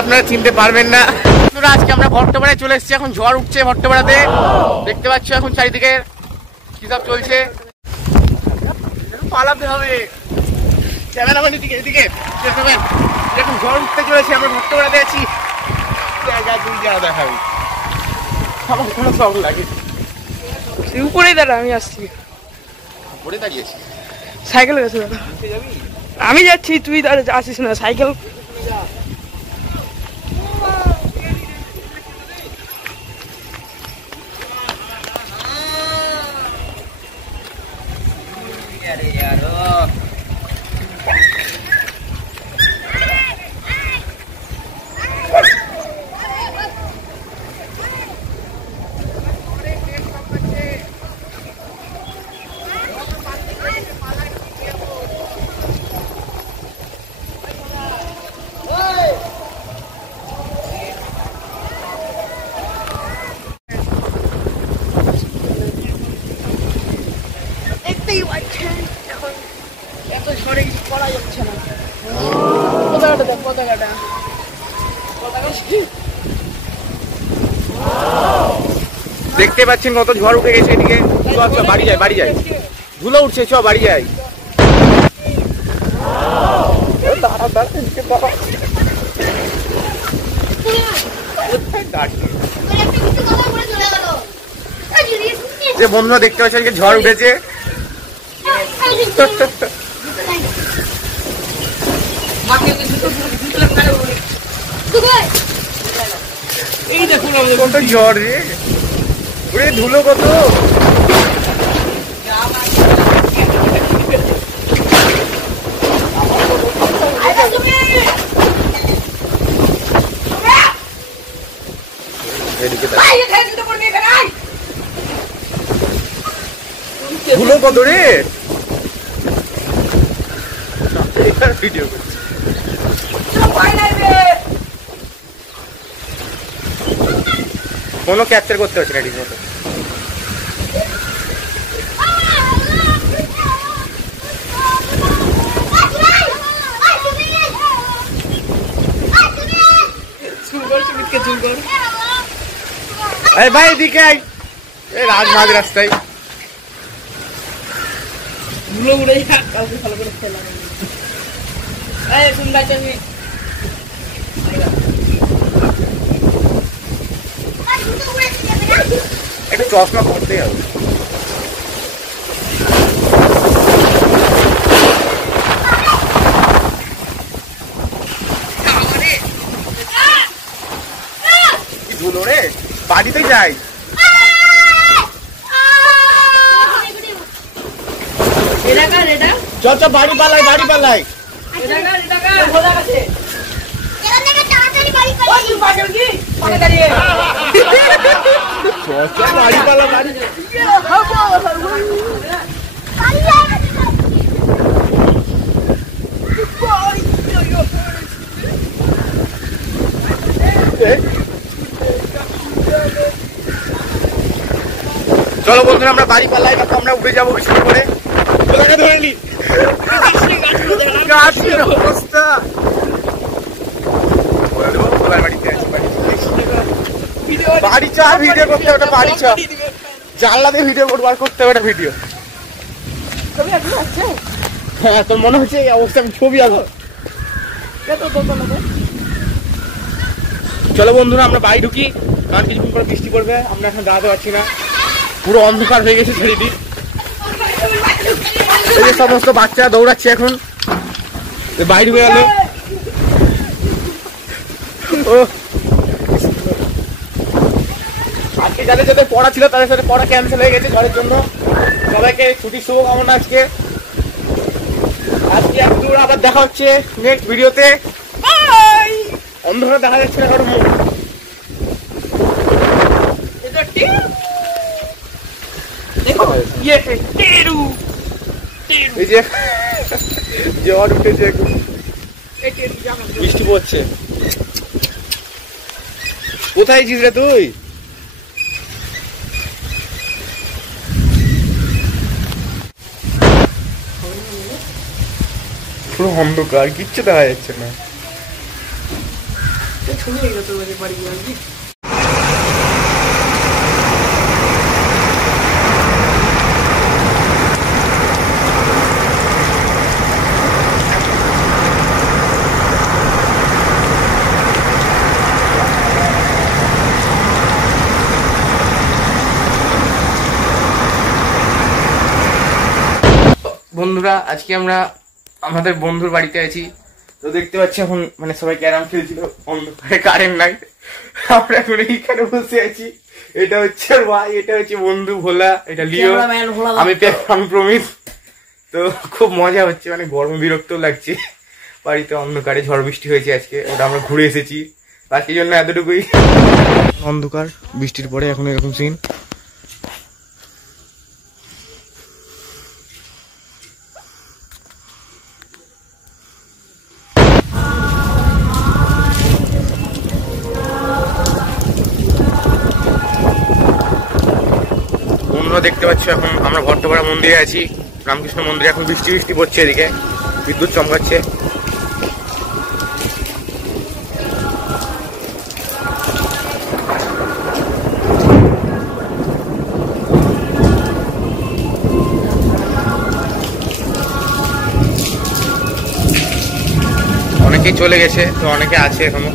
আপনারা চিনতে পারবেন না। আজকে আমরা ভট্টপাড়ায় চলে এসেছি, এখন ঝড় উঠছে ভট্টপাড়াতে, দেখতে পাচ্ছ এখন চারিদিকে কি সব চলছে। পালাতে হবে ক্যামেরাম্যান এদিকে এদিকে, এখন ঝড় উঠতে চলেছে, আমরা ভট্টপাড়াতে আছি। জায়গা দুই জায়গা দেখাবি, আমার কোনো সব লাগে। উপরেই দাঁড়া, আমি আসছি। উপরে দাঁড়িয়েছি, সাইকেল গেছে দাদা। আমি যাচ্ছি, তুই আসিস না, সাইকেল। এত ঝড়ে করা যাচ্ছে না। পতাকাটা দেখ, পতাকাটা দেখতে পাচ্ছেন কত ঝড় উঠে গেছে এদিকে। বাড়ি যায়, বাড়ি যায়, ধুলো উঠছে, চ বাড়ি যাই। যে বন্ধুরা দেখতে পাচ্ছেন ঝড় উঠেছে, এই দেখুন কত ঝড় রে, ওরে ধুলো কত। ধুলো কত রে, ভিডিও করছি। কোনো ক্যাপচার করতে পারছি না ঠিক মতো। আরে ভাই এদিকে আই, রাজমাগ রাস্তায় ধুলো উড়ে কাউকে ভালো করে খেলা। একটা চশমা করতেই হবে। ধুলো রে, বাড়িতে যাই। চ চ বাড়ি পালাই, বাড়ি পালাই। বাড়ি পালা, বাড়ি। চলো বন্ধুরা আমরা বাড়ি পালাই, আমরা উঠে যাবো বিশেষ করে। ধরে নি অবস্থা, বাড়ি চা ভিডিও করতে হবে, বাড়ি চা জানলা দিয়ে ভিডিও বার করতে হবে ভিডিও। হ্যাঁ তোর মনে হচ্ছে এই অবস্থা আমি ছবি আঁকবো। চলো বন্ধুরা আমরা বাড়ি ঢুকি, কারণ কিছুক্ষণ পরে বৃষ্টি পড়বে, আমরা এখন দাঁড়াতে পারছি না, পুরো অন্ধকার হয়ে গেছে চারিদিক। এই যে সমস্ত বাচ্চারা দৌড়াচ্ছে এখন, বাড়ি ঢুকে গেল। ও আজকে যাদের যাদের পড়া ছিল তাদের সাথে পড়া ক্যান্সেল হয়ে গেছে ঝড়ের জন্য। সবাইকে ছুটির শুভকামনা। আজকে একটু আবার দেখা হচ্ছে নেক্সট ভিডিওতে। অন্ধকারে দেখা যাচ্ছে না কারণ মুখ। এই যে ঝড় উঠেছে, বৃষ্টি পড়ছে। কোথায় ছিস রে তুই? পুরো অন্ধকার, কিচ্ছু দেখা যাচ্ছে না। ছবি হয়ে গেল তোর বাড়ি গিয়ে আর কি। বন্ধুরা আজকে আমরা আমাদের বন্ধুর বাড়িতে আছি। তো দেখতে পাচ্ছি এখন মানে সবাই ক্যারাম খেলছিল, অন্ধকারে কারেন্ট নাই, আমরা এখন এইখানে বসে আছি। এটা হচ্ছে ভাই, এটা হচ্ছে বন্ধু ভোলা, এটা লিও, আমি প্রমিত। তো খুব মজা হচ্ছে, মানে গরম বিরক্ত লাগছে, বাড়িতে অন্ধকারে ঝড় বৃষ্টি হয়েছে আজকে, ওটা আমরা ঘুরে এসেছি আজকের জন্য এতটুকুই। অন্ধকার বৃষ্টির পরে এখন এরকম সিন। দেখতে পাচ্ছ এখন আমরা ভট্টপাড়া মন্দিরে আছি, রামকৃষ্ণ মন্দিরে। এখন বৃষ্টি বৃষ্টি পড়ছে, এদিকে বিদ্যুৎ চমকাচ্ছে। অনেকেই চলে গেছে, তো অনেকে আছে এখনো।